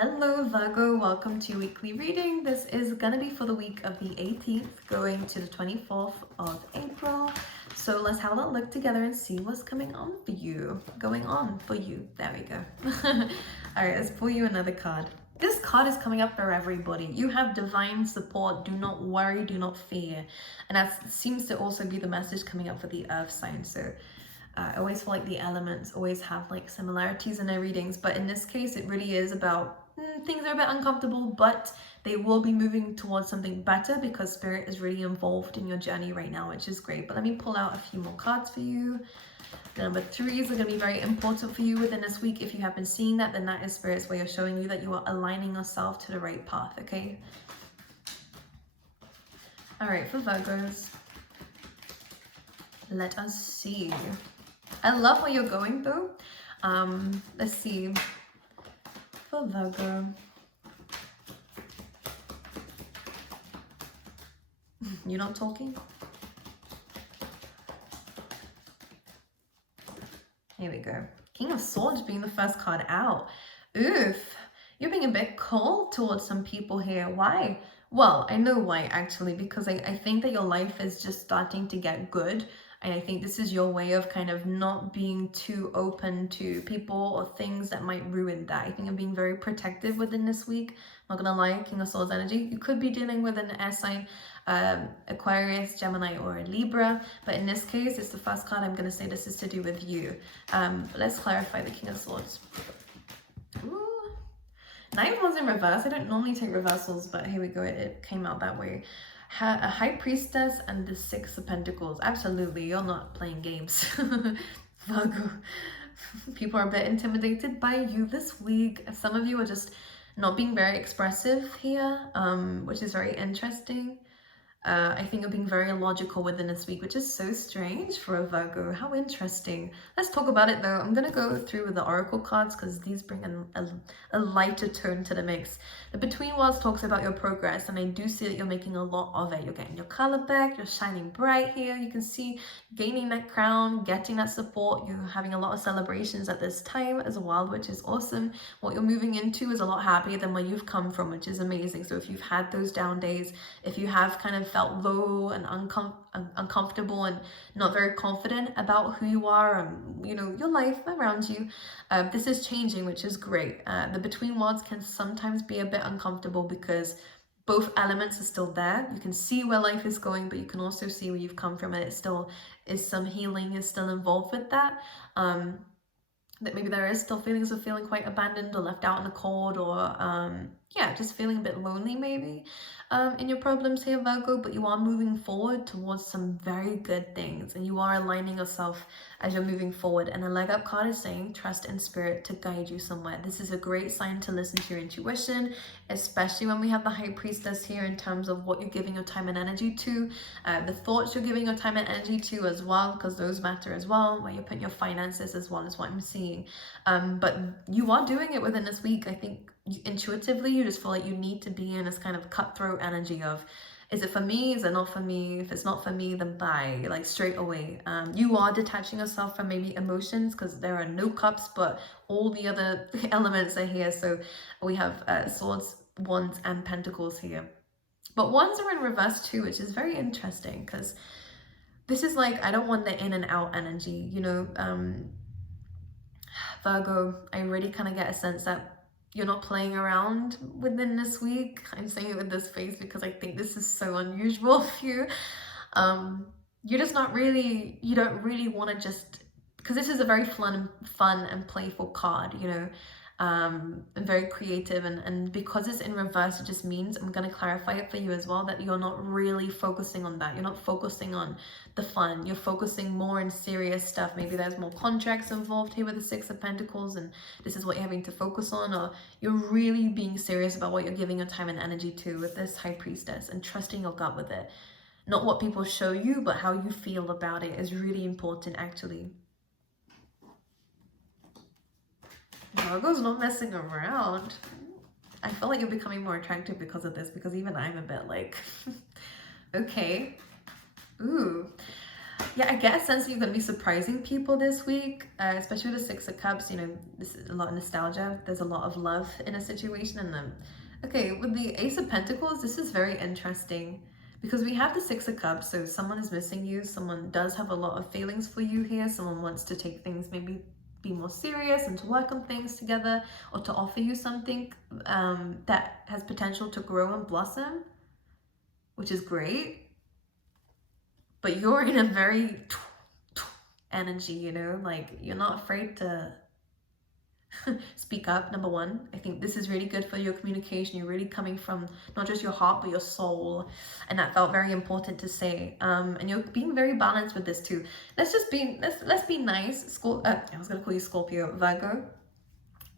Hello Virgo, welcome to your weekly reading. This is going to be for the week of the 18th going to the 24th of April. So let's have a look together and see what's going on for you. There we go. Alright, let's pull you another card. This card is coming up for everybody. You have divine support. Do not worry, do not fear. And that seems to also be the message coming up for the earth sign. So I always feel like the elements always have like similarities in their readings, but in this case it really is about things are a bit uncomfortable, but they will be moving towards something better because spirit is really involved in your journey right now, which is great. But let me pull out a few more cards for you. The number 3s are going to be very important for you within this week. If you have been seeing that, then that is spirit's way of showing you that you are aligning yourself to the right path, okay? All right, for Virgos, let us see. I love what you're going through. Let's see. For Virgo. You're not talking? Here we go. King of Swords being the first card out. Oof. You're being a bit cold towards some people here. Why? Well, I know why actually, because I think that your life is just starting to get good. And I think this is your way of kind of not being too open to people or things that might ruin that. I think I'm being very protective within this week. I'm not gonna lie, King of Swords energy. You could be dealing with an air sign, Aquarius, Gemini, or Libra. But in this case, it's the first card. I'm gonna say this is to do with you. But let's clarify the King of Swords. Ooh. 9 of Wands in reverse. I don't normally take reversals, but here we go. It came out that way. A High Priestess and the 6 of Pentacles. Absolutely, you're not playing games. Virgo. People are a bit intimidated by you this week. Some of you are just not being very expressive here, which is very interesting. I think you're being very illogical within this week, which is so strange for a Virgo. How interesting. Let's talk about it though. I'm going to go through with the Oracle cards because these bring a lighter tone to the mix. The Between Worlds talks about your progress, and I do see that you're making a lot of it. You're getting your color back, you're shining bright here. You can see gaining that crown, getting that support. You're having a lot of celebrations at this time as well, which is awesome. What you're moving into is a lot happier than where you've come from, which is amazing. So if you've had those down days, if you have kind of felt low and uncomfortable and not very confident about who you are and your life around you, this is changing, which is great. The Between Worlds can sometimes be a bit uncomfortable because both elements are still there. You can see where life is going, but you can also see where you've come from, and it still is some healing is still involved with that. That maybe there is still feelings of feeling quite abandoned or left out in the cold, or yeah, just feeling a bit lonely maybe in your problems here, Virgo. But you are moving forward towards some very good things, and you are aligning yourself as you're moving forward. And the leg up card is saying trust in spirit to guide you somewhere. This is a great sign to listen to your intuition, especially when we have the High Priestess here in terms of what you're giving your time and energy to, the thoughts you're giving your time and energy to as well, because those matter as well, where you're putting your finances as well, as what I'm seeing. But you are doing it within this week. I think intuitively you just feel like you need to be in this kind of cutthroat energy of, is it for me, is it not for me? If it's not for me, then bye, like straight away. You are detaching yourself from maybe emotions because there are no cups, but all the other elements are here. So we have swords, wands, and pentacles here, but wands are in reverse too, which is very interesting because this is like, I don't want the in and out energy, Virgo. I really kind of get a sense that you're not playing around within this week. I'm saying it with this face because I think this is so unusual for you. You're just not really, you don't really want to just, because this is a very fun and playful card, and very creative, and because it's in reverse, it just means, I'm going to clarify it for you as well, that you're not really focusing on that. You're not focusing on the fun. You're focusing more on serious stuff. Maybe there's more contracts involved here with the 6 of Pentacles, and this is what you're having to focus on, or you're really being serious about what you're giving your time and energy to with this High Priestess, and trusting your gut with it. Not what people show you, but how you feel about it is really important actually. Virgo's not messing around. I feel like you're becoming more attractive because of this, because even I'm a bit like, okay. Ooh. Yeah, I get a sense that you're going to be surprising people this week, especially with the Six of Cups. You know, this is a lot of nostalgia. There's a lot of love in a situation. And then, okay, with the Ace of Pentacles, this is very interesting because we have the Six of Cups. So someone is missing you. Someone does have a lot of feelings for you here. Someone wants to take things, maybe be more serious and to work on things together, or to offer you something that has potential to grow and blossom, which is great. But you're in a very energy, you know, like you're not afraid to speak up. Number one, I think this is really good for your communication. You're really coming from not just your heart but your soul, and that felt very important to say. And you're being very balanced with this too. Let's be nice. I was gonna call you Scorpio, Virgo.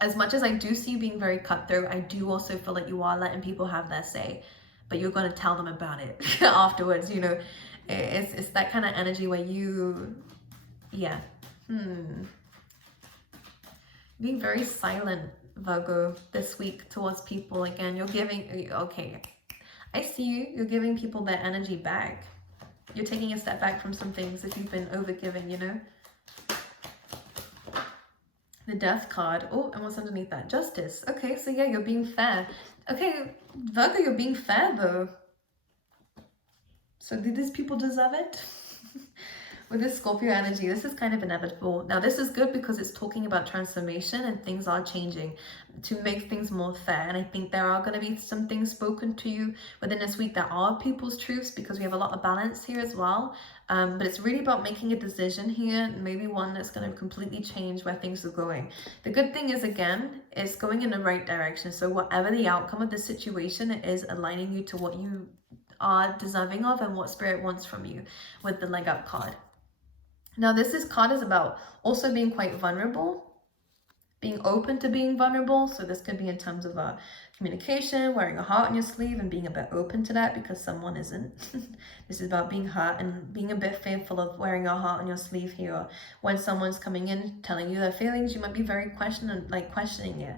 As much as I do see you being very cutthroat, I do also feel like you are letting people have their say, but you're gonna tell them about it afterwards. You know, it's that kind of energy where you, yeah, being very silent, Virgo, this week towards people. Again, you're giving, okay, I see you, you're giving people their energy back. You're taking a step back from some things if you've been overgiving, you know. The Death card. Oh, and what's underneath that? Justice. Okay, so yeah, you're being fair. Okay, Virgo, you're being fair though. So do these people deserve it? With this Scorpio energy, this is kind of inevitable. Now, this is good because it's talking about transformation and things are changing to make things more fair. And I think there are going to be some things spoken to you within this week that are people's truths, because we have a lot of balance here as well. But it's really about making a decision here, maybe one that's going to completely change where things are going. The good thing is, again, it's going in the right direction. So whatever the outcome of the situation, it is aligning you to what you are deserving of and what Spirit wants from you with the Leg Up card. Now, this card is about also being quite vulnerable, being open to being vulnerable. So this could be in terms of communication, wearing a heart on your sleeve and being a bit open to that because someone isn't. This is about being hurt and being a bit fearful of wearing a heart on your sleeve here. When someone's coming in, telling you their feelings, you might be very questioning it.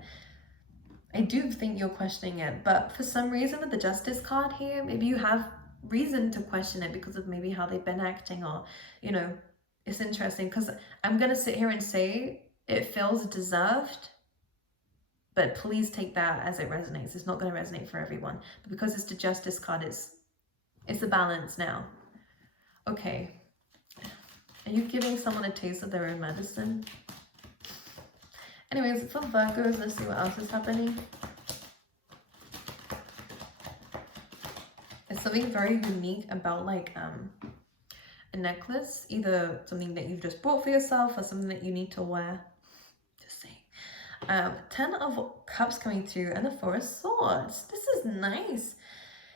I do think you're questioning it, but for some reason with the Justice card here, maybe you have reason to question it because of maybe how they've been acting, or, you know, it's interesting because I'm going to sit here and say it feels deserved, but please take that as it resonates. It's not going to resonate for everyone. But because it's the Justice card, it's a balance now. Okay. Are you giving someone a taste of their own medicine? Anyways, for Virgos, let's see what else is happening. It's something very unique about like a necklace, either something that you've just bought for yourself or something that you need to wear. Just saying. 10 of Cups coming through and the Four of Swords. This is nice.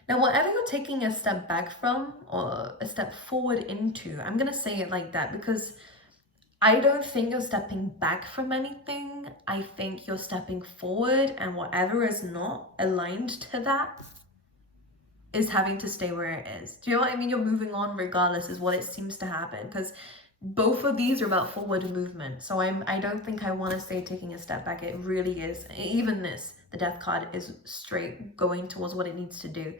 Now, whatever you're taking a step back from or a step forward into, I'm going to say it like that because I don't think you're stepping back from anything. I think you're stepping forward, and whatever is not aligned to that is having to stay where it is. Do you know what I mean? You're moving on regardless is what it seems to happen, because both of these are about forward movement. So I don't think I want to say taking a step back. It really is. Even this, the Death card, is straight going towards what it needs to do.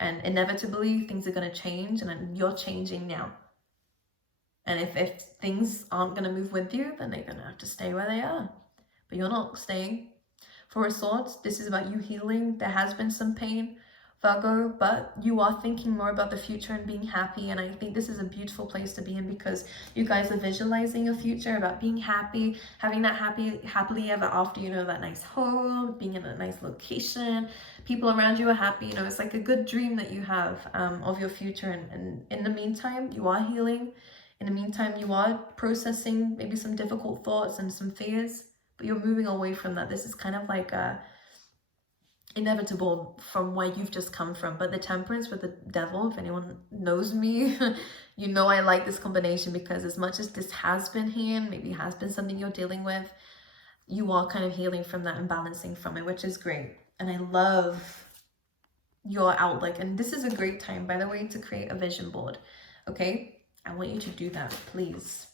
And inevitably, things are going to change, and you're changing now. And if things aren't going to move with you, then they're going to have to stay where they are. But you're not staying. Four of Swords, this is about you healing. There has been some pain, Virgo, but you are thinking more about the future and being happy. And I think this is a beautiful place to be in because you guys are visualizing your future, about being happy, having that happily ever after, you know, that nice home, being in a nice location, people around you are happy. You know, it's like a good dream that you have of your future. And in the meantime, you are healing. In the meantime, you are processing maybe some difficult thoughts and some fears, but you're moving away from that. This is kind of like inevitable from where you've just come from. But the Temperance with the Devil, if anyone knows me, you know I like this combination because as much as this has been here, and maybe has been something you're dealing with, you are kind of healing from that and balancing from it, which is great. And I love your outlook. And this is a great time, by the way, to create a vision board, okay? I want you to do that, please.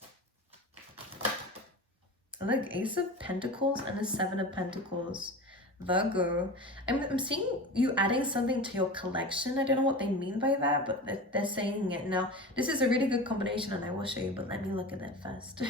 Look, Ace of Pentacles and the Seven of Pentacles. Virgo, I'm seeing you adding something to your collection. I don't know what they mean by that, but they're saying it. Now, this is a really good combination and I will show you, but let me look at it first.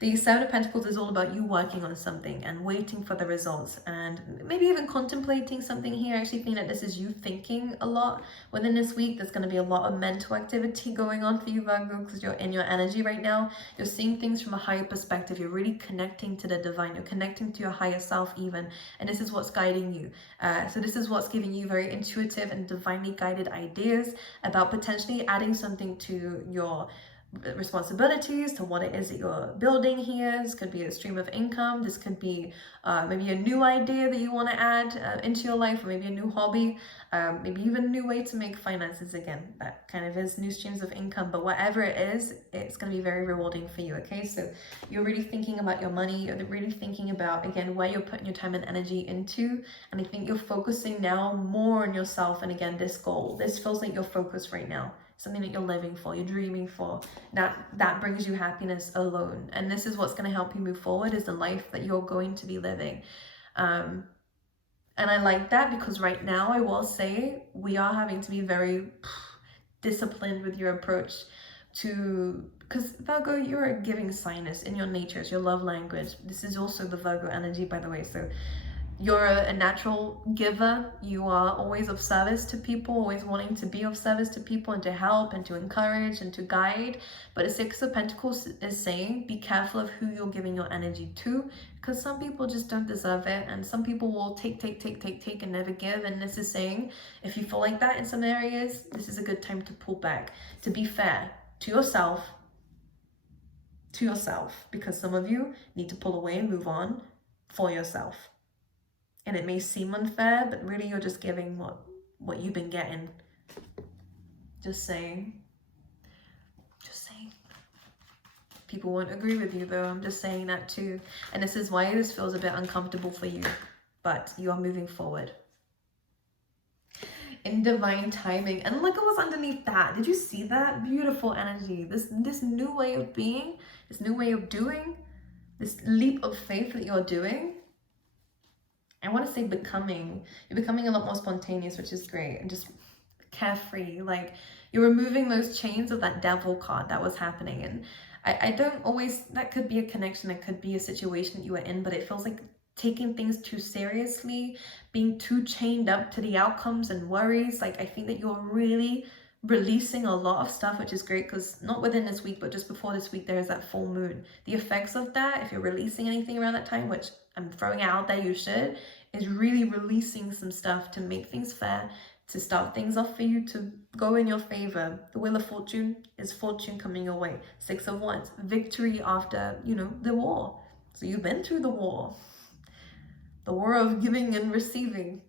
The Seven of Pentacles is all about you working on something and waiting for the results and maybe even contemplating something here. I actually think that this is you thinking a lot within this week. There's going to be a lot of mental activity going on for you, Virgo, because you're in your energy right now. You're seeing things from a higher perspective. You're really connecting to the divine. You're connecting to your higher self even. And this is what's guiding you. So this is what's giving you very intuitive and divinely guided ideas about potentially adding something to your responsibilities, to what it is that you're building here. This could be a stream of income. This could be maybe a new idea that you want to add into your life, or maybe a new hobby, maybe even a new way to make finances again. That kind of is new streams of income, but whatever it is, it's going to be very rewarding for you. Okay, so you're really thinking about your money. You're really thinking about, again, where you're putting your time and energy into. And I think you're focusing now more on yourself. And again, this goal, this feels like your focus right now. Something that you're living for, you're dreaming for, that brings you happiness alone. And this is what's going to help you move forward, is the life that you're going to be living. And I like that, because right now I will say we are having to be very disciplined with your approach to, because Virgo, you're a giving sign in your nature. It's your love language. This is also the Virgo energy, by the way. So you're a natural giver. You are always of service to people, always wanting to be of service to people and to help and to encourage and to guide. But a Six of Pentacles is saying, be careful of who you're giving your energy to, because some people just don't deserve it, and some people will take and never give. And this is saying, if you feel like that in some areas, this is a good time to pull back, to be fair to yourself, because some of you need to pull away and move on for yourself. And it may seem unfair, but really you're just giving what you've been getting. Just saying. People won't agree with you though. I'm just saying that too. And this is why this feels a bit uncomfortable for you. But you are moving forward in divine timing. And look at what's underneath that. Did you see that? Beautiful energy. This new way of being, this new way of doing, this leap of faith that you're doing. I want to say becoming. You're becoming a lot more spontaneous, which is great, and just carefree. Like, you're removing those chains of that devil card that was happening. And I don't always, that could be a connection, that could be a situation that you were in, but it feels like taking things too seriously, being too chained up to the outcomes and worries. Like, I think that you're really releasing a lot of stuff, which is great, because not within this week, but just before this week, there is that full moon. The effects of that, if you're releasing anything around that time, which I'm throwing out there, you should, is really releasing some stuff to make things fair, to start things off for you to go in your favor. The Wheel of Fortune is fortune coming your way. Six of Wands, victory after, the war. So you've been through the war of giving and receiving.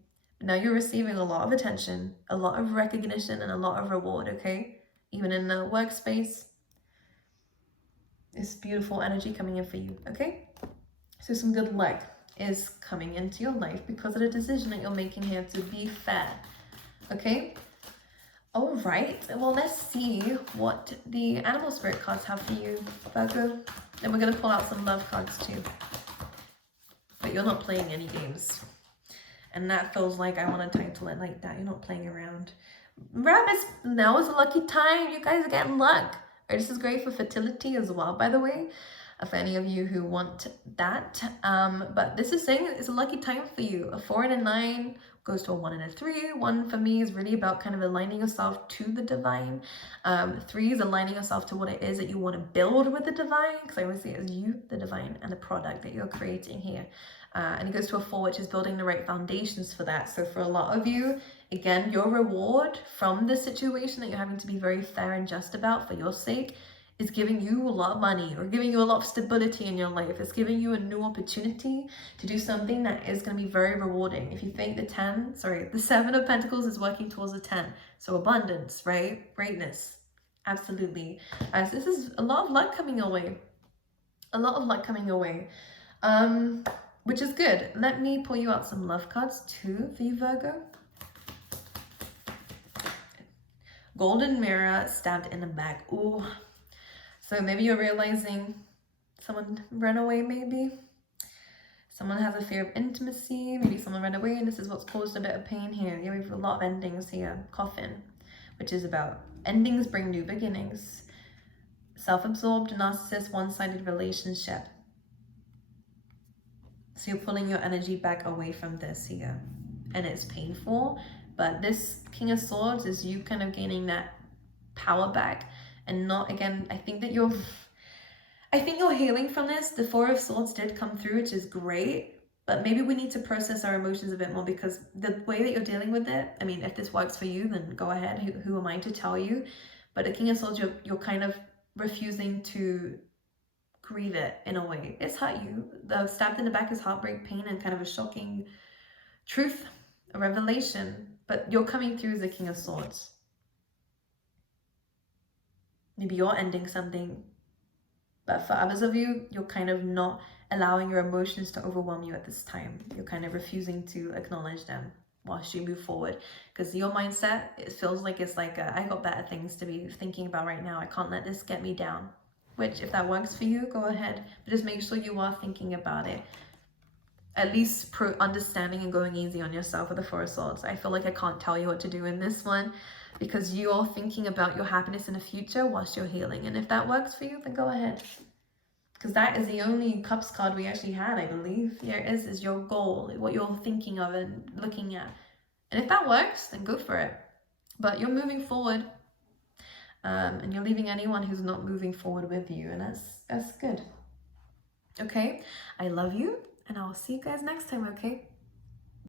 Now you're receiving a lot of attention, a lot of recognition, and a lot of reward, okay? Even in the workspace, it's beautiful energy coming in for you, okay? So some good luck is coming into your life because of the decision that you're making here to be fair, okay? All right, well, let's see what the animal spirit cards have for you, Virgo. And we're going to pull out some love cards too. But you're not playing any games. And that feels like I want to title it like that. You're not playing around. Rabbits, now is a lucky time. You guys are getting luck. Right, this is great for fertility as well, by the way, for any of you who want that. But this is saying it's a lucky time for you. A 4 and a 9 goes to a 1 and a 3. 1 for me is really about kind of aligning yourself to the divine. 3 is aligning yourself to what it is that you want to build with the divine, because I always see it as you, the divine, and the product that you're creating here. And it goes to a 4, which is building the right foundations for that. So for a lot of you, again, your reward from this situation that you're having to be very fair and just about for your sake is giving you a lot of money, or giving you a lot of stability in your life. It's giving you a new opportunity to do something that is going to be very rewarding. If you think the 7 of Pentacles is working towards the 10. So abundance, right? Greatness. Absolutely. So this is a lot of luck coming your way. A lot of luck coming your way. Which is good. Let me pull you out some love cards too for you, Virgo. Golden mirror stabbed in the back. Ooh. So maybe you're realizing someone ran away, maybe. Someone has a fear of intimacy. Maybe someone ran away and this is what's caused a bit of pain here. You have a lot of endings here. Coffin, which is about endings bring new beginnings. Self-absorbed, narcissist, one-sided relationship. So you're pulling your energy back away from this here. And it's painful. But this King of Swords is you kind of gaining that power back. And not, again, I think you're healing from this. The Four of Swords did come through, which is great. But maybe we need to process our emotions a bit more, because the way that you're dealing with it, I mean, if this works for you, then go ahead. Who am I to tell you? But the King of Swords, you're kind of refusing to grieve it in a way. It's hurt you. The stabbed in the back is heartbreak, pain, and kind of a shocking truth, a revelation. But you're coming through as the King of Swords. Maybe you're ending something. But for others of you, you're kind of not allowing your emotions to overwhelm you at this time. You're kind of refusing to acknowledge them whilst you move forward. Because your mindset, it feels like it's like, I got better things to be thinking about right now. I can't let this get me down. Which, if that works for you, go ahead. But just make sure you are thinking about it. At least understanding and going easy on yourself with the Four of Swords. I feel like I can't tell you what to do in this one, because you're thinking about your happiness in the future whilst you're healing. And if that works for you, then go ahead. Because that is the only Cups card we actually had, I believe. Yeah, it is your goal, what you're thinking of and looking at. And if that works, then go for it. But you're moving forward. And you're leaving anyone who's not moving forward with you. And that's good. Okay? I love you. And I will see you guys next time, okay?